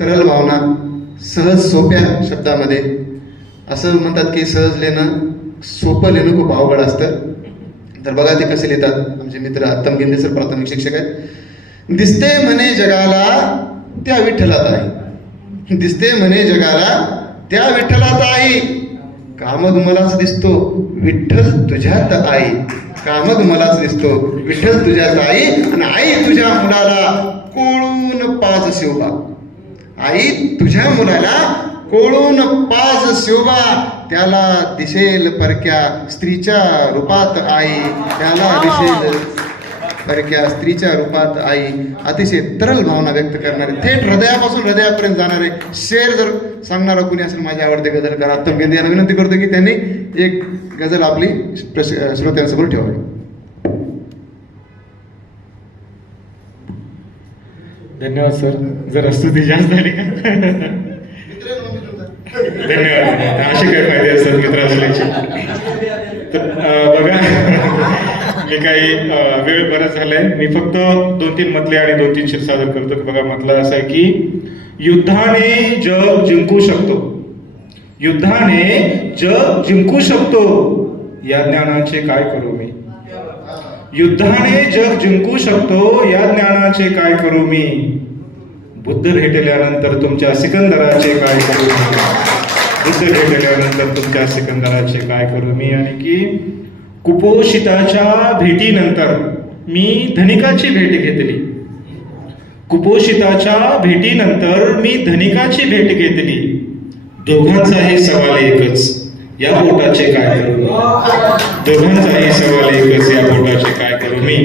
तरल भावना सहज सोप्या शब्दामध्ये. असं म्हणतात की सहज लिहिणं सोपं लिहिणं खूप अवघड असतं. तर बघा ते कसे लिहितात आमचे मित्र आत्तम गिंदे सर प्राथमिक शिक्षक आहेत. दिसते म्हणे जगाला त्या विठ्ठलात आहे. दिसते म्हणे जगाला त्या विठ्ठलात आहे. कामग मलाच दिसतो विठ्ठल तुझ्यात आई कामग मलाच दिसतो विठ्ठल तुझ्यात आई आणि आई तुझ्या मुलाला कोळून पाज शिवबा आई तुझ्या मुलाला कोळून पाज शिवबा. त्याला दिसेल परक्या स्त्रीच्या रूपात आई. त्याला दिसेल परक्या स्त्रीच्या रूपात आई. अतिशय तरल भावना व्यक्त करणारे थेट हृदयापासून हृदयापर्यंत जाणारे शेर जर सांगणारा कुणी असेल माझे आवडते गझलकार उत्तम गेंदे यांना विनंती करतो की त्यांनी एक गझल आपली श्रोत्यांसमोर ठेवावी. धन्यवाद सर. जर स्तुती जास्त झाली. का धन्यवाद. असे काय फायदे असतात मित्र असल्याचे तर बघा मी काही वेळ बराच झालाय. मी फक्त दोन तीन मतले आणि दोन तीन शिर सादर करतो. बघा म्हटलं असं आहे की युद्धाने जग जिंकू शकतो. युद्धाने जग जिंकू शकतो. या ज्ञानाचे काय करू मी? युद्धाने जग जिंकू शकतो या ज्ञानाचे काय करू मी? बुद्ध भेटल्यानंतर तुमच्या सिकंदराचे काय करू मी? बुद्ध भेटल्यानंतर तुमच्या सिकंदराचे काय करू मी? आणि की कुपोषिताच्या भेटीनंतर मी धनिकाची भेट घेतली. कुपोषिताच्या भेटीनंतर मी धनिकाची भेट घेतली. दोघांचाही सवाल या पोटाचे काय करू? मी दोघांचाही सवाल एकच या पोटाचे काय करू? मी